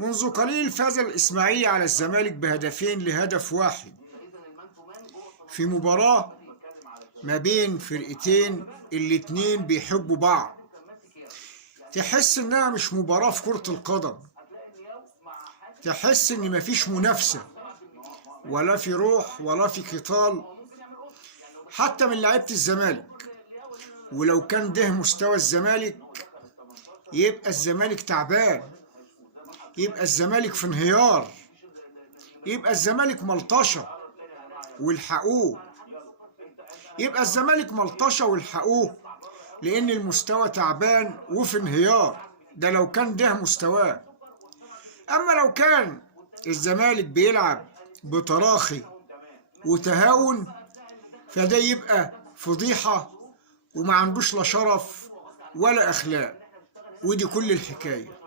منذ قليل فاز الإسماعيلي على الزمالك بهدفين لهدف واحد في مباراة ما بين فرقتين الاتنين بيحبوا بعض. تحس إنها مش مباراة في كرة القدم، تحس إن مفيش منافسة ولا في روح ولا في قتال حتى من لعيبة الزمالك. ولو كان ده مستوى الزمالك يبقى الزمالك تعبان، يبقى الزمالك في انهيار، يبقى الزمالك ملطشة والحقوه، يبقى الزمالك ملطشة والحقوه، لأن المستوى تعبان وفي انهيار. ده لو كان ده مستواه. أما لو كان الزمالك بيلعب بتراخي وتهاون فده يبقى فضيحة وما عندوش لا شرف ولا أخلاق، ودي كل الحكاية.